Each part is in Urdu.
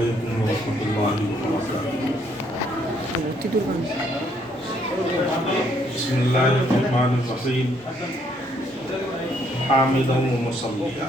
عليكم ورحمة الله وبركاته. بسم الله الرحمن الرحيم. حامدا ومصليا.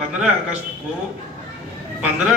15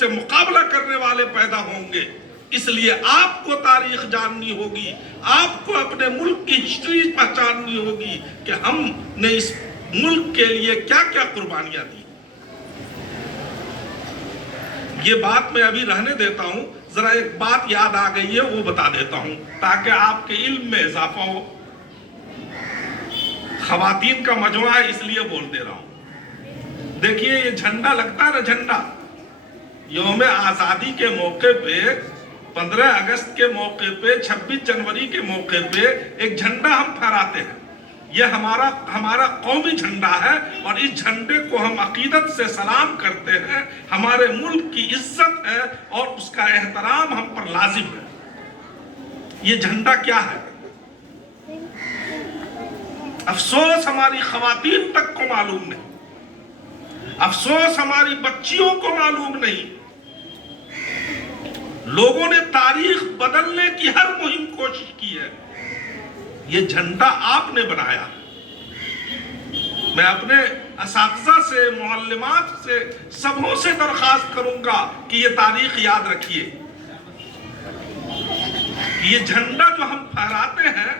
سے مقابلہ کرنے والے پیدا ہوں گے. اس لیے آپ کو تاریخ جاننی ہوگی, آپ کو اپنے ملک کی ہسٹری پہچاننی ہوگی کہ ہم نے اس ملک کے لیے کیا کیا قربانیاں دی. یہ بات میں ابھی رہنے دیتا ہوں, ذرا ایک بات یاد آ گئی ہے وہ بتا دیتا ہوں تاکہ آپ کے علم میں اضافہ ہو. خواتین کا مجموعہ ہے اس لیے بول دے رہا ہوں. دیکھیے یہ جھنڈا لگتا ہے نا, جھنڈا یوم آزادی کے موقع پہ, 15 اگست کے موقع پہ, 26 جنوری کے موقع پہ ایک جھنڈا ہم پھہراتے ہیں. یہ ہمارا قومی جھنڈا ہے اور اس جھنڈے کو ہم عقیدت سے سلام کرتے ہیں. ہمارے ملک کی عزت ہے اور اس کا احترام ہم پر لازم ہے. یہ جھنڈا کیا ہے؟ افسوس ہماری خواتین تک کو معلوم نہیں, افسوس ہماری بچیوں کو معلوم نہیں. لوگوں نے تاریخ بدلنے کی ہر مہم کوشش کی ہے. یہ جھنڈا آپ نے بنایا. میں اپنے اساتذہ سے, معلمات سے, سبوں سے درخواست کروں گا کہ یہ تاریخ یاد رکھیے. یہ جھنڈا جو ہم پھہراتے ہیں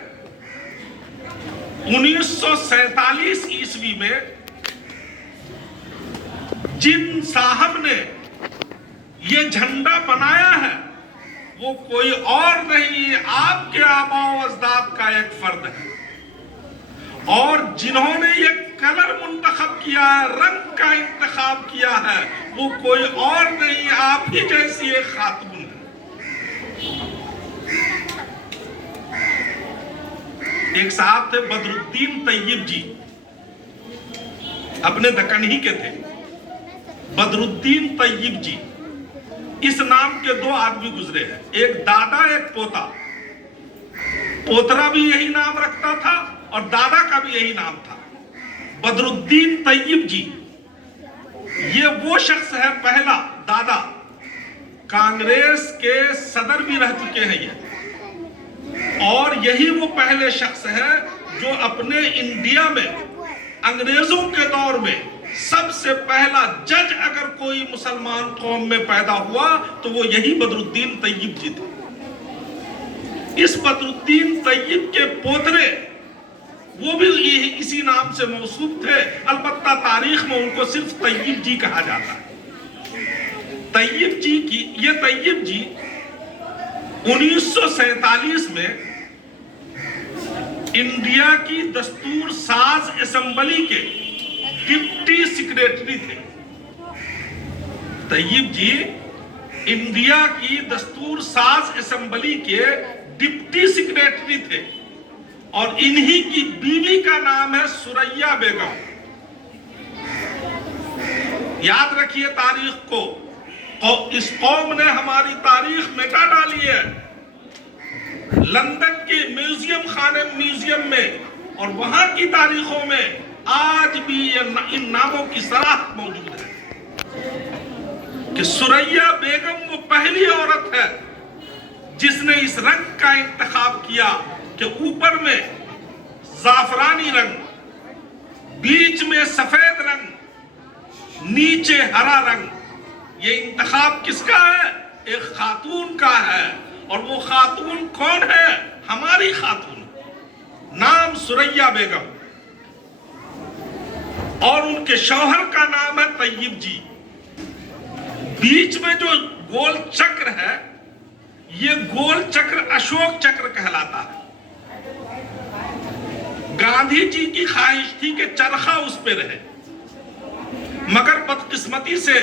1947 عیسوی میں جن صاحب نے یہ جھنڈا بنایا ہے وہ کوئی اور نہیں, آپ کے آباء و اجداد کا ایک فرد ہے. اور جنہوں نے یہ کلر منتخب کیا ہے, رنگ کا انتخاب کیا ہے, وہ کوئی اور نہیں, آپ ہی جیسی ایک خاتون ہے. ایک صاحب تھے بدر الدین طیب جی, اپنے دکنی کے تھے, بدر الدین طیب جی. اس نام کے 2 آدمی گزرے ہیں, ایک دادا ایک پوتا. پوترا بھی یہی نام رکھتا تھا اور دادا کا بھی یہی نام تھا, بدر الدین طیب جی. یہ وہ شخص ہے, پہلا دادا کانگریس کے صدر بھی رہ چکے ہیں یہ, اور یہی وہ پہلے شخص ہے جو اپنے انڈیا میں انگریزوں کے دور میں سب سے پہلا جج اگر کوئی مسلمان قوم میں پیدا ہوا تو وہ یہی بدر الدین طیب جی تھے. اس بدر الدین طیب کے پوترے وہ بھی اسی نام سے موصوف تھے, البتہ تاریخ میں ان کو صرف طیب جی کہا جاتا ہے. طیب جی 1947 میں انڈیا کی دستور ساز اسمبلی کے ڈپٹی سیکریٹری تھے. طیب جی انڈیا کی دستور ساز اسمبلی کے ڈپٹی سیکریٹری تھے, اور انہی کی بیوی کا نام ہے سریا بیگم. یاد رکھیے تاریخ کو, اس قوم نے ہماری تاریخ مٹا ڈالی ہے. لندن کے میوزیم میں اور وہاں کی تاریخوں میں آج بھی ان ناموں کی صراحت موجود ہے کہ سریا بیگم وہ پہلی عورت ہے جس نے اس رنگ کا انتخاب کیا کہ اوپر میں زعفرانی رنگ, بیچ میں سفید رنگ, نیچے ہرا رنگ. یہ انتخاب کس کا ہے؟ ایک خاتون کا ہے. اور وہ خاتون کون ہے؟ ہماری خاتون, نام سریا بیگم, اور ان کے شوہر کا نام ہے طیب جی. بیچ میں جو گول چکر ہے یہ گول چکر اشوک چکر کہلاتا ہے. گاندھی جی کی خواہش تھی کہ چرخہ اس پہ رہے, مگر بدقسمتی سے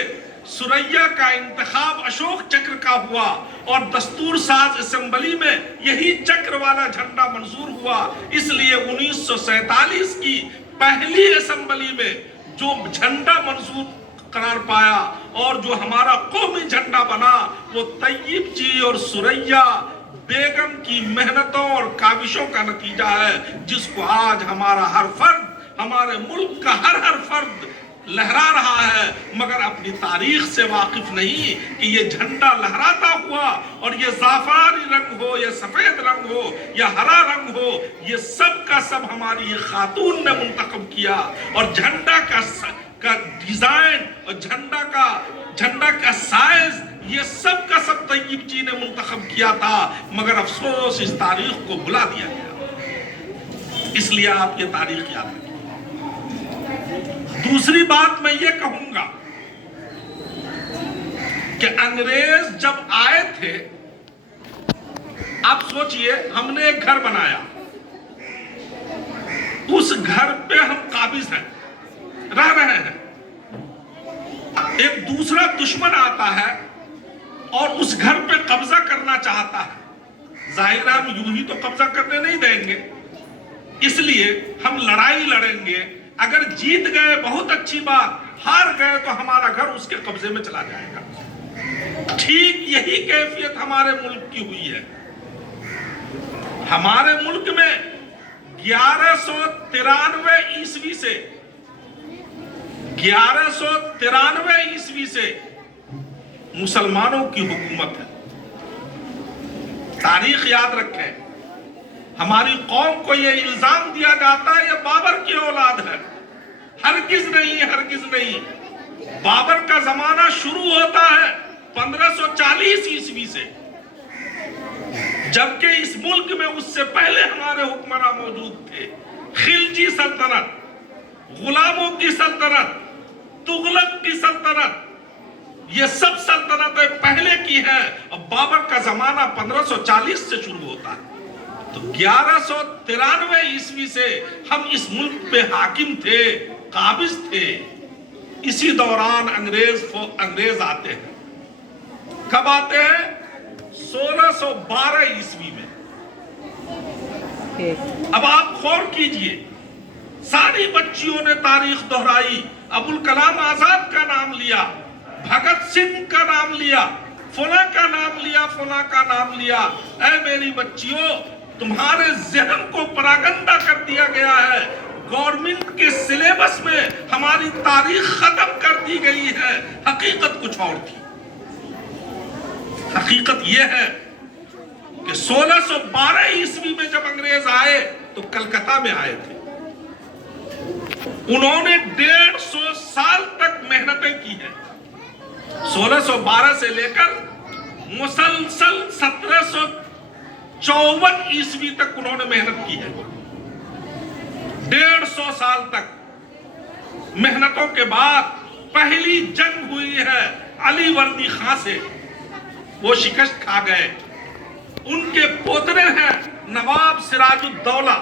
سریا کا انتخاب اشوک چکر کا ہوا اور دستور ساز اسمبلی میں یہی چکر والا جھنڈا منظور ہوا. اس لیے 1947 کی پہلی اسمبلی میں جو جھنڈا منظور قرار پایا اور جو ہمارا قومی جھنڈا بنا وہ طیب جی اور سریا بیگم کی محنتوں اور کاوشوں کا نتیجہ ہے, جس کو آج ہمارا ہر فرد, ہمارے ملک کا ہر فرد لہرا رہا ہے, مگر اپنی تاریخ سے واقف نہیں کہ یہ جھنڈا لہراتا ہوا اور یہ زعفرانی رنگ ہو یا سفید رنگ ہو یا ہرا رنگ ہو, یہ سب کا سب ہماری خاتون نے منتخب کیا. اور جھنڈا کا ڈیزائن اور جھنڈا کا سائز طیب جی نے منتخب کیا تھا، مگر افسوس اس تاریخ کو بھلا دیا گیا۔ اس لیے آپ یہ تاریخ یاد رکھیں۔ دوسری بات میں یہ کہوں گا کہ انگریز جب آئے تھے، آپ سوچئے ہم نے ایک گھر بنایا، اس گھر پہ ہم قابض ہیں، رہ رہے ہیں، ایک دوسرا دشمن آتا ہے اور اس گھر پہ قبضہ کرنا چاہتا ہے، ظاہر ہم یوں ہی تو قبضہ کرنے نہیں دیں گے، اس لیے ہم لڑائی لڑیں گے، اگر جیت گئے بہت اچھی بات، ہار گئے تو ہمارا گھر اس کے قبضے میں چلا جائے گا۔ ٹھیک یہی کیفیت ہمارے ملک کی ہوئی ہے۔ ہمارے ملک میں 1193 عیسوی سے 1193 عیسوی سے مسلمانوں کی حکومت ہے۔ تاریخ یاد رکھیں، ہماری قوم کو یہ الزام دیا جاتا ہے یہ بابر کی اولاد ہے، ہرگز نہیں، ہرگز نہیں۔ بابر کا زمانہ شروع ہوتا ہے 1540 عیسوی سے، جبکہ اس ملک میں اس سے پہلے ہمارے حکمراں موجود تھے۔ خلجی سلطنت، غلاموں کی سلطنت، تغلق کی سلطنت، یہ سب سلطنتیں پہلے کی ہیں، اور بابر کا زمانہ 1540 سے شروع ہوتا ہے۔ تو 1193 عیسوی سے ہم اس ملک پہ حاکم تھے، قابض تھے۔ اسی دوران انگریز آتے ہیں۔ کب آتے ہیں؟ 1612 عیسوی میں۔ اب آپ غور کیجئے، ساری بچیوں نے تاریخ دہرائی، ابوالکلام آزاد کا نام لیا، بھگت سنگھ کا نام لیا، فلاں کا نام لیا، فلاں کا نام لیا۔ اے میری بچیوں، تمہارے ذہن کو پراگندہ کر دیا گیا ہے، گورنمنٹ کے سلیبس میں ہماری تاریخ ختم کر دی گئی ہے۔ حقیقت کچھ اور تھی۔ حقیقت یہ ہے کہ 1612 عیسوی میں جب انگریز آئے تو کلکتہ میں آئے تھے۔ انہوں نے 150 سال تک محنتیں کی ہیں، 1612 سے لے کر مسلسل 1754 عیسوی تک انہوں نے محنت کی ہے۔ 150 سال تک محنتوں کے بعد پہلی جنگ ہوئی ہے علی وردی خان سے، وہ شکست کھا گئے۔ ان کے پوترے ہیں نواب سراج الدولہ۔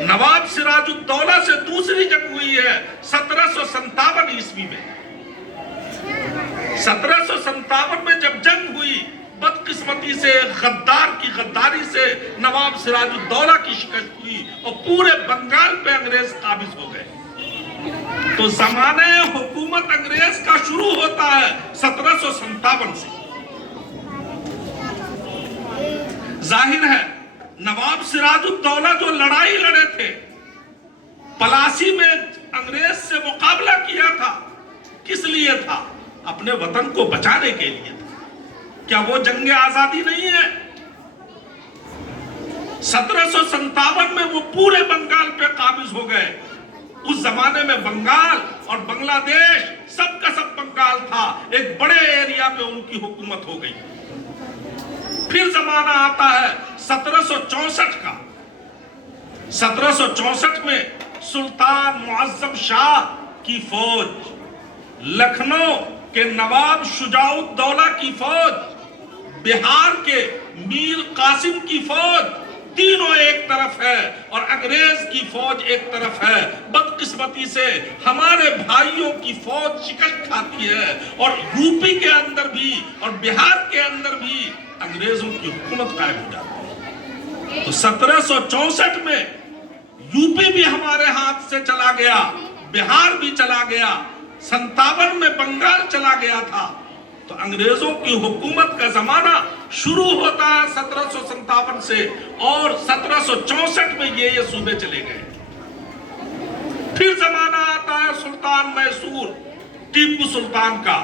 نواب سراج الدولہ سے دوسری جنگ ہوئی ہے 1757 عیسوی میں۔ 1757 میں جب جنگ ہوئی، بدقسمتی سے غدار کی غداری سے نواب سراج الدولہ کی شکست ہوئی اور پورے بنگال پہ انگریز قابض ہو گئے۔ تو زمانہ حکومت انگریز کا شروع ہوتا ہے 1757 سے۔ ظاہر ہے نواب سراج الدولہ جو لڑائی لڑے تھے، پلاسی میں انگریز سے مقابلہ کیا تھا، کس لیے تھا؟ اپنے وطن کو بچانے کے لیے تھا۔ کیا وہ جنگ آزادی نہیں ہے؟ 1757 میں وہ پورے بنگال پہ قابض ہو گئے۔ اس زمانے میں بنگال اور بنگلہ دیش سب کا سب بنگال تھا، ایک بڑے ایریا پہ ان کی حکومت ہو گئی۔ پھر زمانہ آتا ہے 1764 کا۔ 1764 میں سلطان معظم شاہ کی فوج، لکھنؤ کے نواب شجاع الدولہ کی فوج، بہار کے میر قاسم کی فوج، تینوں ایک طرف ہے اور انگریز کی فوج ایک طرف ہے۔ بدقسمتی سے ہمارے بھائیوں کی فوج شکست کھاتی ہے، اور یوپی کے اندر بھی اور بہار کے اندر بھی انگریزوں کی حکومت قائم ہو جاتی ہے۔ تو 1764 میں یوپی بھی ہمارے ہاتھ سے چلا گیا، بہار بھی چلا گیا، 57 میں بنگال چلا گیا تھا۔ تو انگریزوں کی حکومت کا زمانہ شروع ہوتا ہے 1757 سے، اور 1764 میں یہ صوبے چلے گئے۔ پھر زمانہ آتا ہے سلطان میسور ٹیپو سلطان کا۔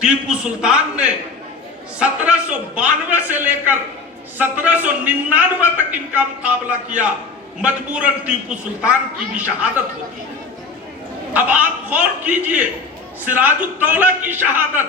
ٹیپو سلطان نے 1792 سے لے کر 1799 تک ان کا مقابلہ کیا، مجبوراً ٹیپو سلطان کی بھی شہادت ہوتی ہے۔ اب آپ غور کیجئے، سراج الدولہ کی شہادت،